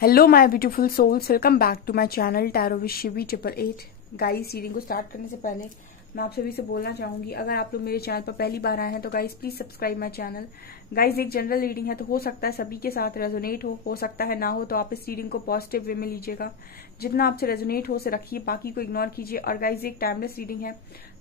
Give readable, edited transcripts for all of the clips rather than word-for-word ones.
Hello my beautiful souls, welcome back to my channel tarot with Shivi 888। Guys, reading को start करने से पहले मैं आप सभी से बोलना चाहूंगी, अगर आप लोग मेरे चैनल पर पहली बार आए हैं तो guys please subscribe my channel. Guys, एक जनरल रीडिंग है तो हो सकता है सभी के साथ रेजोनेट हो सकता है ना हो, तो आप इस रीडिंग को पॉजिटिव वे में लीजिएगा। जितना आपसे रेजोनेट हो उसे रखिए, बाकी को इग्नोर कीजिए। और गाइस, एक टाइमलेस रीडिंग है,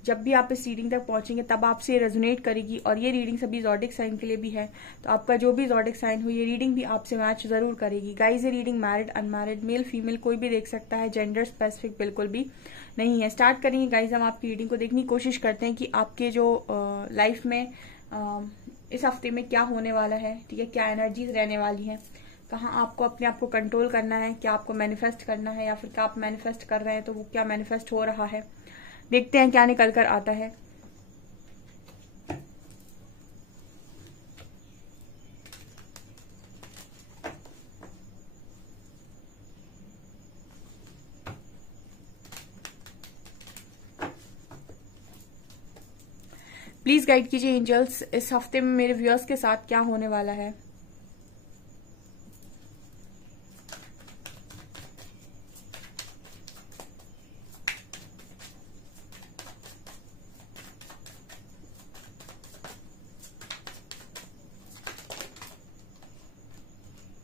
जब भी आप इस रीडिंग तक पहुंचेंगे तब आपसे रेजोनेट करेगी। और ये रीडिंग सभी ज़ोडिक साइन के लिए भी है, तो आपका जो भी ज़ोडिक साइन हो ये रीडिंग भी आपसे मैच जरूर करेगी। गाइस, ये reading married, unmarried, male female कोई भी देख सकता है, जेंडर स्पेसिफिक बिल्कुल भी नहीं है। स्टार्ट करेंगे गाइस, हम आपकी रीडिंग को देखने की कोशिश करते हैं कि आपके जो लाइफ में इस हफ्ते में क्या होने वाला है। ठीक है, क्या एनर्जीज रहने वाली हैं, कहाँ आपको अपने आप को कंट्रोल करना है, क्या आपको मैनिफेस्ट करना है, या फिर क्या आप मैनिफेस्ट कर रहे हैं तो वो क्या मैनिफेस्ट हो रहा है। देखते हैं क्या निकल कर आता है। प्लीज गाइड कीजिए एंजल्स, इस हफ्ते में मेरे व्यूअर्स के साथ क्या होने वाला है।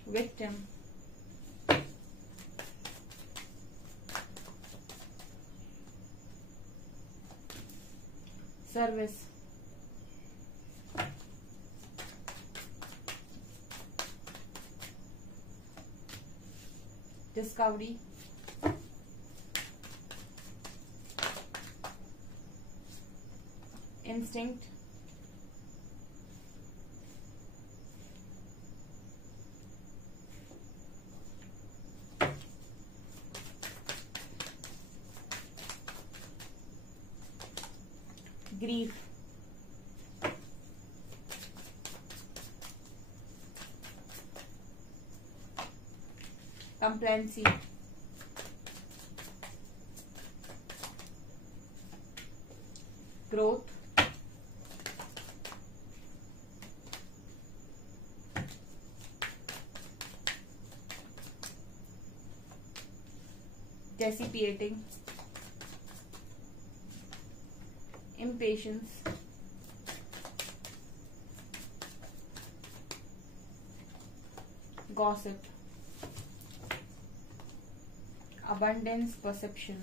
Victim, service, discovery, instinct, grief, complacency, growth, dissipating, impatience, gossip, abundance perception।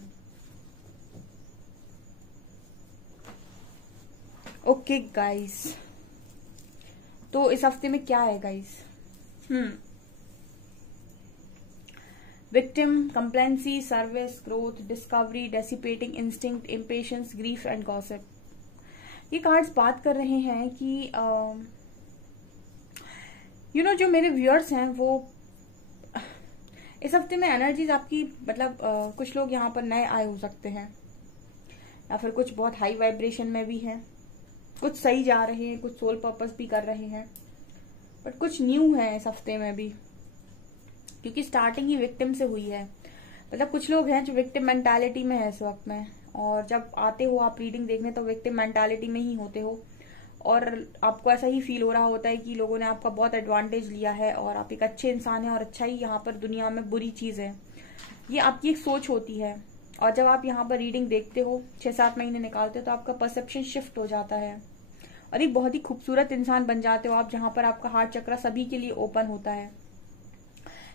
Okay guys, तो इस हफ्ते में क्या है guys? Victim, complacency, service, growth, discovery, dissipating, instinct, impatience, grief and gossip. ये कार्ड्स बात कर रहे हैं कि जो मेरे व्यूअर्स हैं वो इस हफ्ते में एनर्जीज आपकी, मतलब कुछ लोग यहाँ पर नए आए हो सकते हैं, या फिर कुछ बहुत हाई वाइब्रेशन में भी हैं, कुछ सही जा रहे हैं, कुछ सोल पर्पस भी कर रहे हैं, बट कुछ न्यू है इस हफ्ते में भी, क्योंकि स्टार्टिंग ही विक्टिम से हुई है। मतलब कुछ लोग हैं जो विक्टिम मेंटालिटी में है इस वक्त में, और जब आते हो आप रीडिंग देखने तो विक्टिम मेंटालिटी में ही होते हो, और आपको ऐसा ही फील हो रहा होता है कि लोगों ने आपका बहुत एडवांटेज लिया है और आप एक अच्छे इंसान हैं और अच्छा ही यहाँ पर दुनिया में बुरी चीज है। ये आपकी एक सोच होती है, और जब आप यहाँ पर रीडिंग देखते हो 6-7 महीने निकालते हो तो आपका परसेप्शन शिफ्ट हो जाता है और एक बहुत ही खूबसूरत इंसान बन जाते हो आप, जहां पर आपका हार्ट चक्र सभी के लिए ओपन होता है।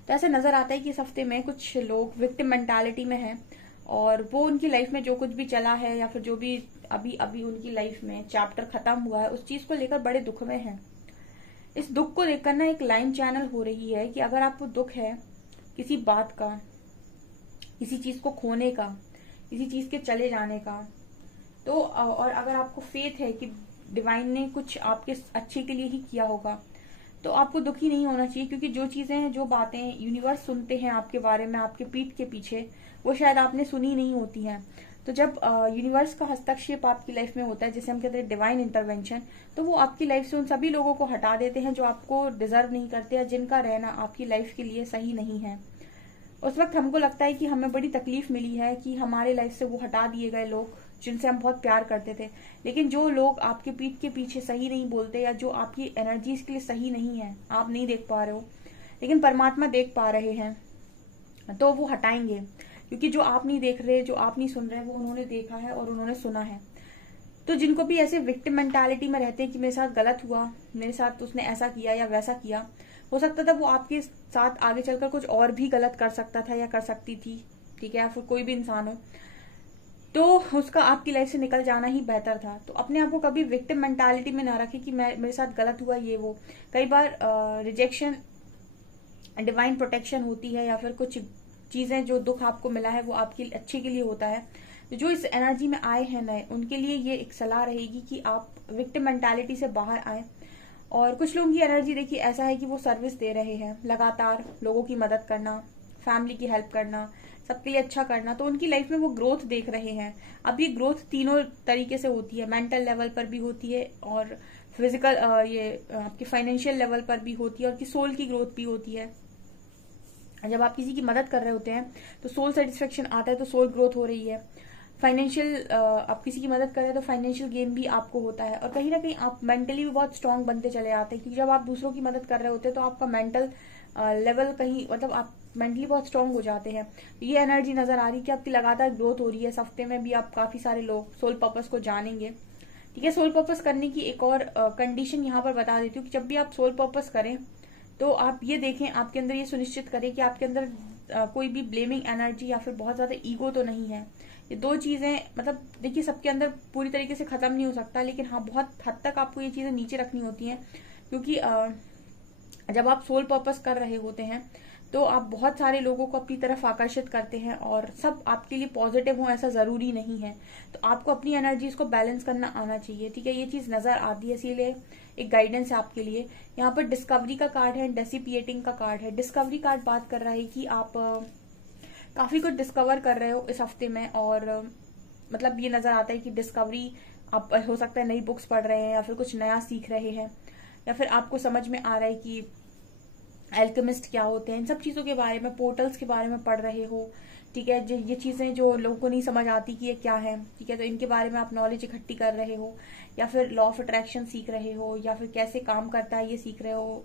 तो ऐसे नजर आता है कि इस हफ्ते में कुछ लोग विक्टिम मेंटालिटी में हैं, और वो उनकी लाइफ में जो कुछ भी चला है या फिर जो भी अभी अभी उनकी लाइफ में चैप्टर खत्म हुआ है उस चीज को लेकर बड़े दुख में हैं। इस दुख को देखकर ना एक लाइन चैनल हो रही है कि अगर आपको दुख है किसी बात का, किसी चीज को खोने का, किसी चीज के चले जाने का, तो और अगर आपको फेथ है कि डिवाइन ने कुछ आपके अच्छे के लिए ही किया होगा, तो आपको दुखी नहीं होना चाहिए, क्योंकि जो चीजें, जो बातें यूनिवर्स सुनते हैं आपके बारे में आपके पीठ के पीछे, वो शायद आपने सुनी नहीं होती हैं। तो जब यूनिवर्स का हस्तक्षेप आपकी लाइफ में होता है, जिसे हम कहते हैं डिवाइन इंटरवेंशन, तो वो आपकी लाइफ से उन सभी लोगों को हटा देते हैं जो आपको डिजर्व नहीं करते या जिनका रहना आपकी लाइफ के लिए सही नहीं है। उस वक्त हमको लगता है कि हमें बड़ी तकलीफ मिली है कि हमारे लाइफ से वो हटा दिए गए लोग जिनसे हम बहुत प्यार करते थे। लेकिन जो लोग आपके पीठ के पीछे सही नहीं बोलते या जो आपकी एनर्जीज के लिए सही नहीं है, आप नहीं देख पा रहे हो, लेकिन परमात्मा देख पा रहे हैं। तो वो हटाएंगे, क्योंकि जो आप नहीं देख रहे, जो आप नहीं सुन रहे, वो उन्होंने देखा है और उन्होंने सुना है। तो जिनको भी ऐसे विक्टिम मेंटालिटी में रहते हैं कि मेरे साथ गलत हुआ, मेरे साथ उसने ऐसा किया या वैसा किया, हो सकता था वो आपके साथ आगे चलकर कुछ और भी गलत कर सकता था या कर सकती थी, ठीक है, या फिर कोई भी इंसान हो, तो उसका आपकी लाइफ से निकल जाना ही बेहतर था। तो अपने आप को कभी विक्टिम मेंटालिटी में ना रखें कि मेरे साथ गलत हुआ ये वो। कई बार रिजेक्शन डिवाइन प्रोटेक्शन होती है, या फिर कुछ चीजें जो दुख आपको मिला है वो आपके अच्छे के लिए होता है। तो जो इस एनर्जी में आए हैं नए, उनके लिए ये एक सलाह रहेगी कि आप विक्टिम मेंटालिटी से बाहर आए। और कुछ लोगों की एनर्जी देखिए ऐसा है कि वो सर्विस दे रहे हैं, लगातार लोगों की मदद करना, फैमिली की हेल्प करना, सबके लिए अच्छा करना, तो उनकी लाइफ में वो ग्रोथ देख रहे हैं। अब ये ग्रोथ तीनों तरीके से होती है, मेंटल लेवल पर भी होती है और फिजिकल ये आपके फाइनेंशियल लेवल पर भी होती है, और की सोल की ग्रोथ भी होती है। जब आप किसी की मदद कर रहे होते हैं तो सोल सेटिस्फेक्शन आता है, तो सोल ग्रोथ हो रही है। फाइनेंशियल आप किसी की मदद कर रहे हैं तो फाइनेंशियल गेन भी आपको होता है, और कहीं ना कहीं आप मेंटली भी बहुत स्ट्रांग बनते चले आते हैं, क्योंकि जब आप दूसरों की मदद कर रहे होते हैं तो आपका मेंटल लेवल कहीं मतलब आप मेंटली बहुत स्ट्रांग हो जाते हैं। तो ये एनर्जी नजर आ रही है कि आपकी लगातार ग्रोथ हो रही है। इस हफ्ते में भी आप काफी सारे लोग सोल पर्पस को जानेंगे, ठीक है। सोल पर्पस करने की एक और कंडीशन यहाँ पर बता देती हूँ कि जब भी आप सोल पर्पस करें तो आप ये देखें, आपके अंदर ये सुनिश्चित करें कि आपके अंदर कोई भी ब्लेमिंग एनर्जी या फिर बहुत ज्यादा ईगो तो नहीं है। ये दो चीजें मतलब देखिए सबके अंदर पूरी तरीके से खत्म नहीं हो सकता, लेकिन हाँ बहुत हद तक आपको ये चीजें नीचे रखनी होती हैं, क्योंकि जब आप सोल पर्पस कर रहे होते हैं तो आप बहुत सारे लोगों को अपनी तरफ आकर्षित करते हैं, और सब आपके लिए पॉजिटिव हो ऐसा जरूरी नहीं है। तो आपको अपनी एनर्जीज को बैलेंस करना आना चाहिए, ठीक है। ये चीज नजर आती है, इसीलिए एक गाइडेंस है आपके लिए। यहाँ पर डिस्कवरी का कार्ड है, डेसिपिएटिंग का कार्ड है। डिस्कवरी कार्ड बात कर रहा है कि आप काफी कुछ डिस्कवर कर रहे हो इस हफ्ते में, और मतलब ये नजर आता है कि डिस्कवरी आप हो सकता है नई बुक्स पढ़ रहे हैं या फिर कुछ नया सीख रहे हैं, या फिर आपको समझ में आ रहा है कि एल्केमिस्ट क्या होते हैं, इन सब चीजों के बारे में, पोर्टल्स के बारे में पढ़ रहे हो, ठीक है। ये चीजें जो लोगों को नहीं समझ आती कि ये क्या है, ठीक है, तो इनके बारे में आप नॉलेज इकट्ठी कर रहे हो, या फिर लॉ ऑफ अट्रैक्शन सीख रहे हो, या फिर कैसे काम करता है ये सीख रहे हो,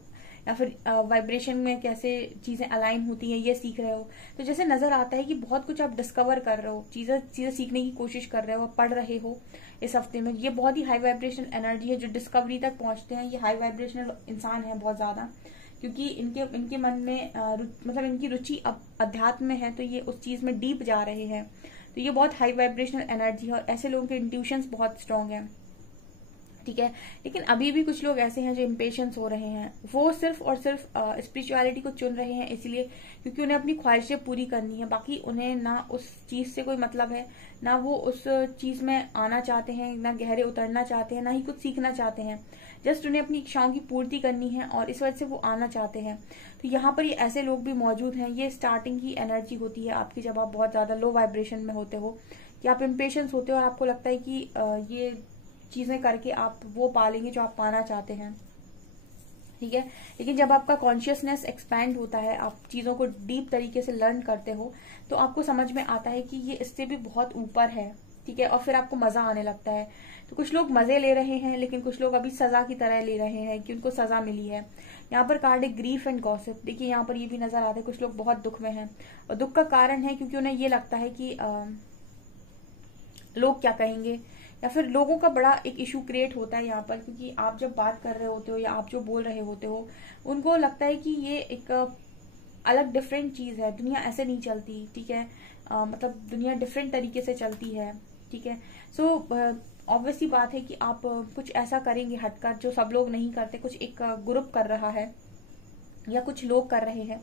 या फिर वाइब्रेशन में कैसे चीजें अलाइन होती हैं ये सीख रहे हो। तो जैसे नजर आता है कि बहुत कुछ आप डिस्कवर कर रहे हो, चीजें सीखने की कोशिश कर रहे हो, पढ़ रहे हो इस हफ्ते में। ये बहुत ही हाई वाइब्रेशन एनर्जी है, जो डिस्कवरी तक पहुंचते हैं ये हाई वाइब्रेशनल इंसान है बहुत ज्यादा, क्योंकि इनके मन में मतलब इनकी रुचि अध्यात्म में है, तो ये उस चीज में डीप जा रहे हैं। तो ये बहुत हाई वाइब्रेशनल एनर्जी है, और ऐसे लोगों के इंट्यूशंस बहुत स्ट्रांग है, ठीक है। लेकिन अभी भी कुछ लोग ऐसे हैं जो इम्पेशंस हो रहे हैं, वो सिर्फ और सिर्फ स्पिरिचुअलिटी को चुन रहे हैं इसलिए क्योंकि उन्हें अपनी ख्वाहिशें पूरी करनी है। बाकी उन्हें ना उस चीज से कोई मतलब है, ना वो उस चीज में आना चाहते हैं, ना गहरे उतरना चाहते हैं, ना ही कुछ सीखना चाहते हैं। जस्ट उन्हें अपनी इच्छाओं की पूर्ति करनी है, और इस वजह से वो आना चाहते हैं। तो यहाँ पर ये ऐसे लोग भी मौजूद हैं। ये स्टार्टिंग की एनर्जी होती है आपकी, जब आप बहुत ज्यादा लो वाइब्रेशन में होते हो, कि आप इम्पेशंस होते हो और आपको लगता है कि ये चीजें करके आप वो पालेंगे जो आप पाना चाहते हैं, ठीक है। लेकिन जब आपका कॉन्शियसनेस एक्सपैंड होता है, आप चीजों को डीप तरीके से लर्न करते हो, तो आपको समझ में आता है कि ये इससे भी बहुत ऊपर है, ठीक है, और फिर आपको मजा आने लगता है। तो कुछ लोग मजे ले रहे हैं, लेकिन कुछ लोग अभी सजा की तरह ले रहे हैं कि उनको सजा मिली है। यहाँ पर कार्ड है ग्रीफ एंड गॉसिप। देखिए यहाँ पर ये भी नजर आता है कुछ लोग बहुत दुख में हैं, और दुख का कारण है क्योंकि उन्हें ये लगता है कि लोग क्या कहेंगे, या फिर लोगों का बड़ा एक इशू क्रिएट होता है यहाँ पर, क्योंकि आप जब बात कर रहे होते हो या आप जो बोल रहे होते हो, उनको लगता है कि ये एक अलग डिफरेंट चीज है, दुनिया ऐसे नहीं चलती, ठीक है। मतलब दुनिया डिफरेंट तरीके से चलती है, ठीक है। सो ऑब्वियसली बात है कि आप कुछ ऐसा करेंगे हटकर जो सब लोग नहीं करते, कुछ एक ग्रुप कर रहा है या कुछ लोग कर रहे हैं,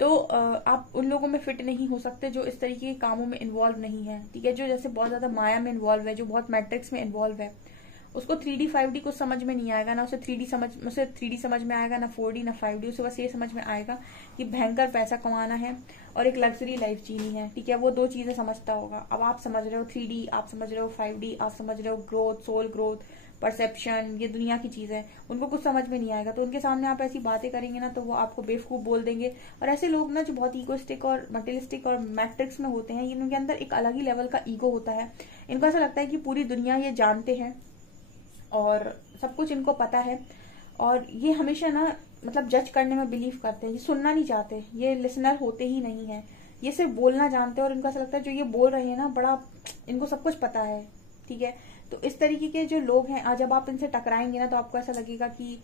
तो आप उन लोगों में फिट नहीं हो सकते जो इस तरीके के कामों में इन्वॉल्व नहीं है, ठीक है। जो जैसे बहुत ज्यादा माया में इन्वॉल्व है, जो बहुत मैट्रिक्स में इन्वॉल्व है, उसको 3D 5D कुछ समझ में नहीं आएगा, ना उसे 3D समझ में आएगा, ना 4D ना 5D। उसे बस ये समझ में आएगा कि भयंकर पैसा कमाना है और एक लग्जरी लाइफ जीनी है, ठीक है। वो दो चीजें समझता होगा। अब आप समझ रहे हो 3D, आप समझ रहे हो 5D, आप समझ रहे हो ग्रोथ, सोल ग्रोथ, परसेप्शन, ये दुनिया की चीज है, उनको कुछ समझ में नहीं आएगा। तो उनके सामने आप ऐसी बातें करेंगे ना, तो वो आपको बेवकूफ बोल देंगे। और ऐसे लोग ना जो बहुत ईगोस्टिक और मटेरियलिस्टिक और मैट्रिक्स में होते हैं, इनके अंदर एक अलग ही लेवल का ईगो होता है। इनको ऐसा लगता है कि पूरी दुनिया ये जानते हैं और सब कुछ इनको पता है, और ये हमेशा ना मतलब जज करने में बिलीव करते हैं, ये सुनना नहीं चाहते, ये लिसनर होते ही नहीं है, ये सिर्फ बोलना जानते हैं और इनको ऐसा लगता है जो ये बोल रहे हैं ना बड़ा इनको सब कुछ पता है, ठीक है। तो इस तरीके के जो लोग हैं, आज जब आप इनसे टकराएंगे ना तो आपको ऐसा लगेगा कि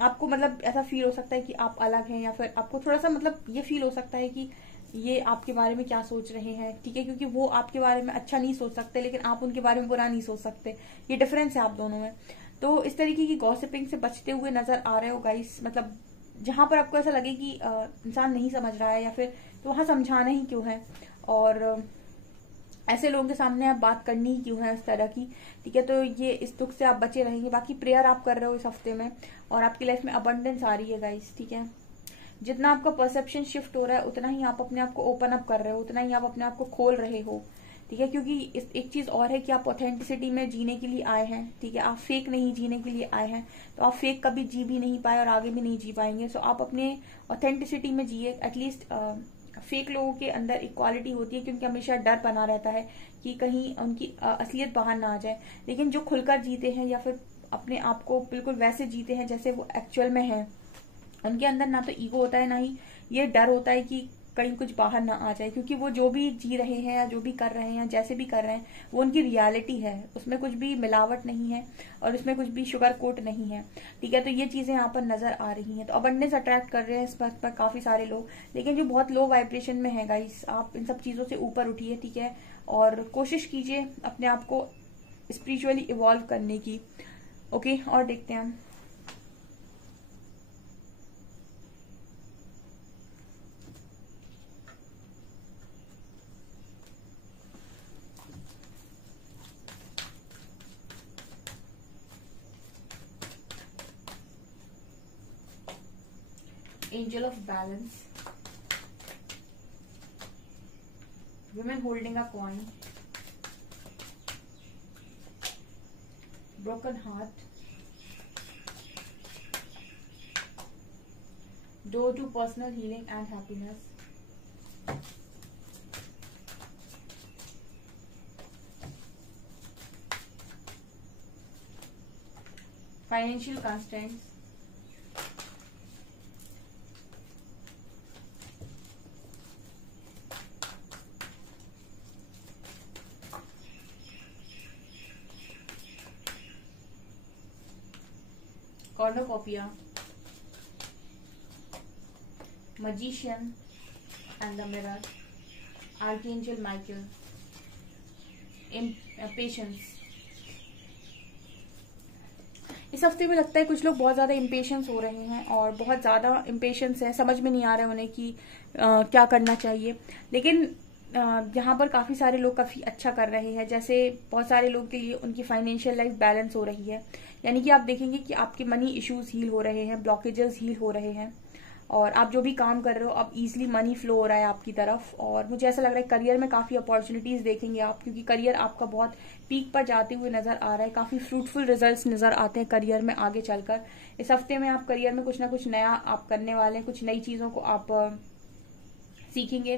आपको मतलब ऐसा फील हो सकता है कि आप अलग हैं, या फिर आपको थोड़ा सा मतलब ये फील हो सकता है कि ये आपके बारे में क्या सोच रहे हैं, ठीक है, क्योंकि वो आपके बारे में अच्छा नहीं सोच सकते लेकिन आप उनके बारे में बुरा नहीं सोच सकते, ये डिफरेंस है आप दोनों में। तो इस तरीके की गॉसिपिंग से बचते हुए नजर आ रहे हो गाइस, मतलब जहां पर आपको ऐसा लगे कि इंसान नहीं समझ रहा है या फिर, तो वहां समझाना ही क्यों है, और ऐसे लोगों के सामने आप बात करनी ही क्यों है इस तरह की, ठीक है। तो ये इस दुख से आप बचे रहेंगे। बाकी प्रेयर आप कर रहे हो इस हफ्ते में और आपकी लाइफ में अबंडेंस आ रही है गाइस, ठीक है। जितना आपका परसेप्शन शिफ्ट हो रहा है उतना ही आप अपने आप को ओपन अप कर रहे हो, उतना ही आप अपने आप को खोल रहे हो, ठीक है। क्योंकि एक चीज और है कि आप ऑथेंटिसिटी में जीने के लिए आए हैं, ठीक है, आप फेक नहीं जीने के लिए आए हैं। तो आप फेक कभी जी भी नहीं पाए और आगे भी नहीं जी पाएंगे। सो आप अपने ऑथेंटिसिटी में जिए। एटलीस्ट फेक लोगों के अंदर एक क्वालिटी होती है कि उनके हमेशा डर बना रहता है कि कहीं उनकी असलियत बाहर ना आ जाए, लेकिन जो खुलकर जीते हैं या फिर अपने आप को बिल्कुल वैसे जीते हैं जैसे वो एक्चुअल में है, उनके अंदर ना तो ईगो होता है ना ही ये डर होता है कि कहीं कुछ बाहर ना आ जाए, क्योंकि वो जो भी जी रहे हैं या जो भी कर रहे हैं या जैसे भी कर रहे हैं वो उनकी रियलिटी है, उसमें कुछ भी मिलावट नहीं है और उसमें कुछ भी शुगर कोट नहीं है, ठीक है। तो ये चीजें यहाँ पर नजर आ रही हैं। तो अबंडेंस अट्रैक्ट कर रहे हैं इस पर काफी सारे लोग, लेकिन जो बहुत लो वाइब्रेशन में है गाइस, आप इन सब चीजों से ऊपर उठिए, ठीक है, और कोशिश कीजिए अपने आप को स्पिरिचुअली इवॉल्व करने की। ओके, और देखते हैं हम। Angel of Balance, women holding a coin, broken heart, door to personal healing and happiness, financial constraints, cornucopia, magician and the mirror, archangel Michael, patience। इस हफ्ते में लगता है कुछ लोग बहुत ज्यादा इम्पेशंस हो रहे हैं और बहुत ज्यादा इम्पेशंस है, समझ में नहीं आ रहा है उन्हें कि क्या करना चाहिए, लेकिन यहाँ पर काफी सारे लोग काफी अच्छा कर रहे हैं। जैसे बहुत सारे लोग के लिए उनकी फाइनेंशियल लाइफ बैलेंस हो रही है, यानी कि आप देखेंगे कि आपके मनी इश्यूज हील हो रहे हैं, ब्लॉकेजेस हील हो रहे हैं, और आप जो भी काम कर रहे हो अब इजीली मनी फ्लो हो रहा है आपकी तरफ। और मुझे ऐसा लग रहा है करियर में काफी अपॉर्चुनिटीज देखेंगे आप, क्योंकि करियर आपका बहुत पीक पर जाते हुए नजर आ रहा है, काफी फ्रूटफुल रिजल्ट्स नजर आते हैं करियर में आगे चलकर। इस हफ्ते में आप करियर में कुछ ना कुछ नया आप करने वाले हैं, कुछ नई चीजों को आप सीखेंगे,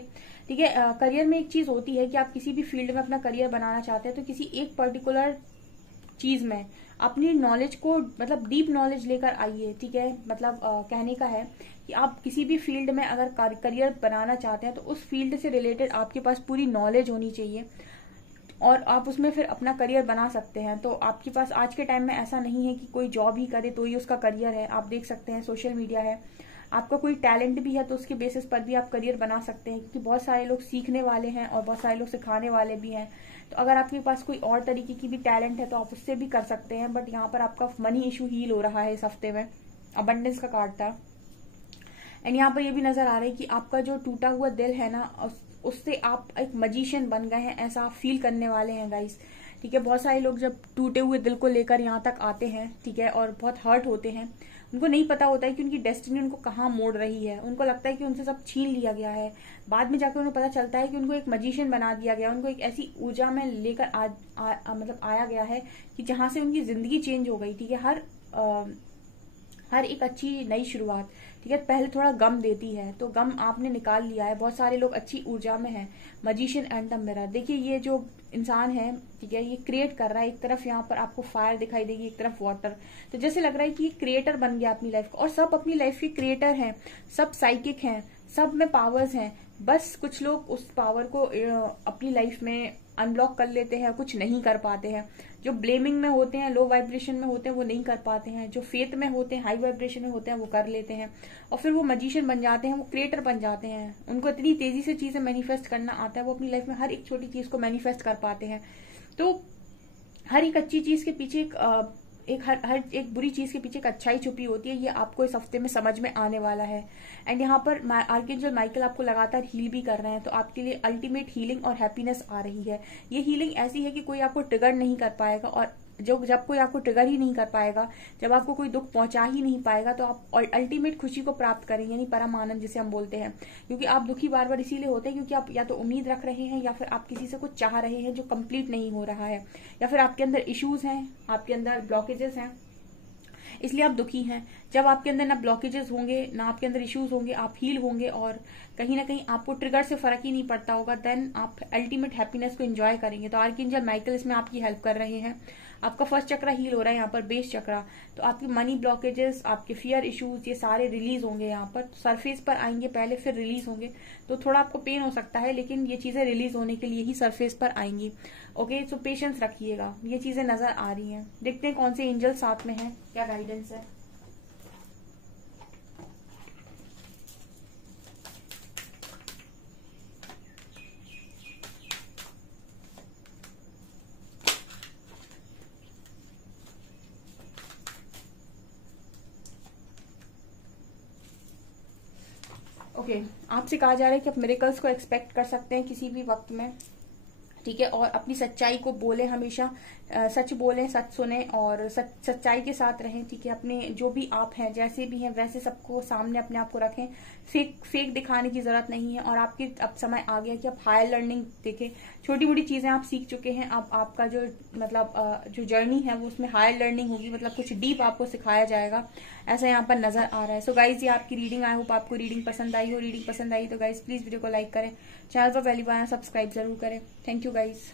ठीक है। करियर में एक चीज होती है कि आप किसी भी फील्ड में अपना करियर बनाना चाहते हैं तो किसी एक पर्टिकुलर चीज में अपनी नॉलेज को मतलब डीप नॉलेज लेकर आइए, ठीक है। मतलब कहने का है कि आप किसी भी फील्ड में अगर करियर बनाना चाहते हैं तो उस फील्ड से रिलेटेड आपके पास पूरी नॉलेज होनी चाहिए और आप उसमें फिर अपना करियर बना सकते हैं। तो आपके पास आज के टाइम में ऐसा नहीं है कि कोई जॉब ही करे तो ही उसका करियर है। आप देख सकते हैं सोशल मीडिया है, आपका कोई टैलेंट भी है तो उसके बेसिस पर भी आप करियर बना सकते हैं, क्योंकि बहुत सारे लोग सीखने वाले हैं और बहुत सारे लोग सिखाने वाले भी हैं। तो अगर आपके पास कोई और तरीके की भी टैलेंट है तो आप उससे भी कर सकते हैं। बट यहाँ पर आपका मनी इशू हील हो रहा है इस हफ्ते में, अबंडेंस का कार्ड था। एंड यहाँ पर ये भी नजर आ रहा है कि आपका जो टूटा हुआ दिल है ना, उससे आप एक मजिशियन बन गए हैं, ऐसा आप फील करने वाले हैं गाइस, ठीक है। बहुत सारे लोग जब टूटे हुए दिल को लेकर यहाँ तक आते हैं, ठीक है, और बहुत हर्ट होते हैं, उनको नहीं पता होता है कि उनकी डेस्टिनी उनको कहाँ मोड़ रही है। उनको लगता है कि उनसे सब छीन लिया गया है, बाद में जाकर उन्हें पता चलता है कि उनको एक मजिशियन बना दिया गया, उनको एक ऐसी ऊर्जा में लेकर मतलब आया गया है कि जहां से उनकी जिंदगी चेंज हो गई, ठीक है। हर एक अच्छी नई शुरुआत, ठीक है। पहले थोड़ा गम देती है, तो गम आपने निकाल लिया है, बहुत सारे लोग अच्छी ऊर्जा में हैं। मैजिशियन एंड द मिरर, देखिए ये जो इंसान है, ठीक है, ये क्रिएट कर रहा है। एक तरफ यहाँ पर आपको फायर दिखाई देगी, एक तरफ वाटर, तो जैसे लग रहा है कि ये क्रिएटर बन गया अपनी लाइफ का। और सब अपनी लाइफ के क्रिएटर हैं, सब साइकिक हैं, सब में पावर्स हैं। बस कुछ लोग उस पावर को अपनी लाइफ में अनब्लॉक कर लेते हैं, कुछ नहीं कर पाते हैं। जो ब्लेमिंग में होते हैं, लो वाइब्रेशन में होते हैं, वो नहीं कर पाते हैं। जो फेथ में होते हैं, हाई वाइब्रेशन में होते हैं, वो कर लेते हैं। और फिर वो मैजिशियन बन जाते हैं, वो क्रिएटर बन जाते हैं। उनको इतनी तेजी से चीजें मैनिफेस्ट करना आता है, वो अपनी लाइफ में हर एक छोटी चीज को मैनिफेस्ट कर पाते हैं। तो हर एक अच्छी चीज के पीछे हर एक बुरी चीज के पीछे एक अच्छाई छुपी होती है। ये आपको इस हफ्ते में समझ में आने वाला है। एंड यहाँ पर आर्कएंजल माइकल आपको लगातार हील भी कर रहे हैं, तो आपके लिए अल्टीमेट हीलिंग और हैप्पीनेस आ रही है। ये हीलिंग ऐसी है कि कोई आपको ट्रिगर नहीं कर पाएगा, और जब कोई आपको ट्रिगर ही नहीं कर पाएगा, जब आपको कोई दुख पहुंचा ही नहीं पाएगा, तो आप अल्टीमेट खुशी को प्राप्त करेंगे, यानी परम आनंद जिसे हम बोलते हैं। क्योंकि आप दुखी बार बार इसीलिए होते हैं क्योंकि आप या तो उम्मीद रख रहे हैं, या फिर आप किसी से कुछ चाह रहे हैं जो कंप्लीट नहीं हो रहा है, या फिर आपके अंदर इश्यूज हैं, आपके अंदर ब्लॉकेजेस हैं, इसलिए आप दुखी हैं। जब आपके अंदर ना ब्लॉकेजेस होंगे, ना आपके अंदर इश्यूज होंगे, आप हील होंगे, और कहीं ना कहीं आपको ट्रिगर से फर्क ही नहीं पड़ता होगा, देन आप अल्टीमेट हैप्पीनेस को एंजॉय करेंगे। तो आर्कएंजल माइकल इसमें आपकी हेल्प कर रहे हैं। आपका फर्स्ट चक्रा हील हो रहा है यहाँ पर, बेस चक्रा। तो आपकी मनी ब्लॉकेजेस, आपके फियर इश्यूज, ये सारे रिलीज होंगे यहाँ पर। सरफेस पर आएंगे पहले, फिर रिलीज होंगे। तो थोड़ा आपको पेन हो सकता है, लेकिन ये चीजें रिलीज होने के लिए ही सरफेस पर आएंगी। ओके, सो पेशेंस रखिएगा। ये चीजें नजर आ रही हैं। देखते हैं कौन से एंजल साथ में है, क्या गाइडेंस है। ओके, आपसे कहा जा रहा है कि आप मिरेकल्स को एक्सपेक्ट कर सकते हैं किसी भी वक्त में, ठीक है। और अपनी सच्चाई को बोले, हमेशा सच बोलें, सच सुने, और सच्चाई के साथ रहें, ठीक है। अपने जो भी आप हैं, जैसे भी हैं, वैसे सबको सामने अपने आप को रखें। फेक दिखाने की जरूरत नहीं है। और आपके अब समय आ गया कि आप हायर लर्निंग देखें। छोटी मोटी चीजें आप सीख चुके हैं, अब आपका जो जो जर्नी है वो उसमें हायर लर्निंग होगी, मतलब कुछ डीप आपको सिखाया जाएगा, ऐसा यहाँ पर नजर आ रहा है। सो गाइज, ये आपकी रीडिंग, आई होप आपको रीडिंग पसंद आई हो। रीडिंग पसंद आई तो गाइज प्लीज वीडियो को लाइक करें, चैनल पर पहली बार सब्सक्राइब जरूर करें। Thank you guys.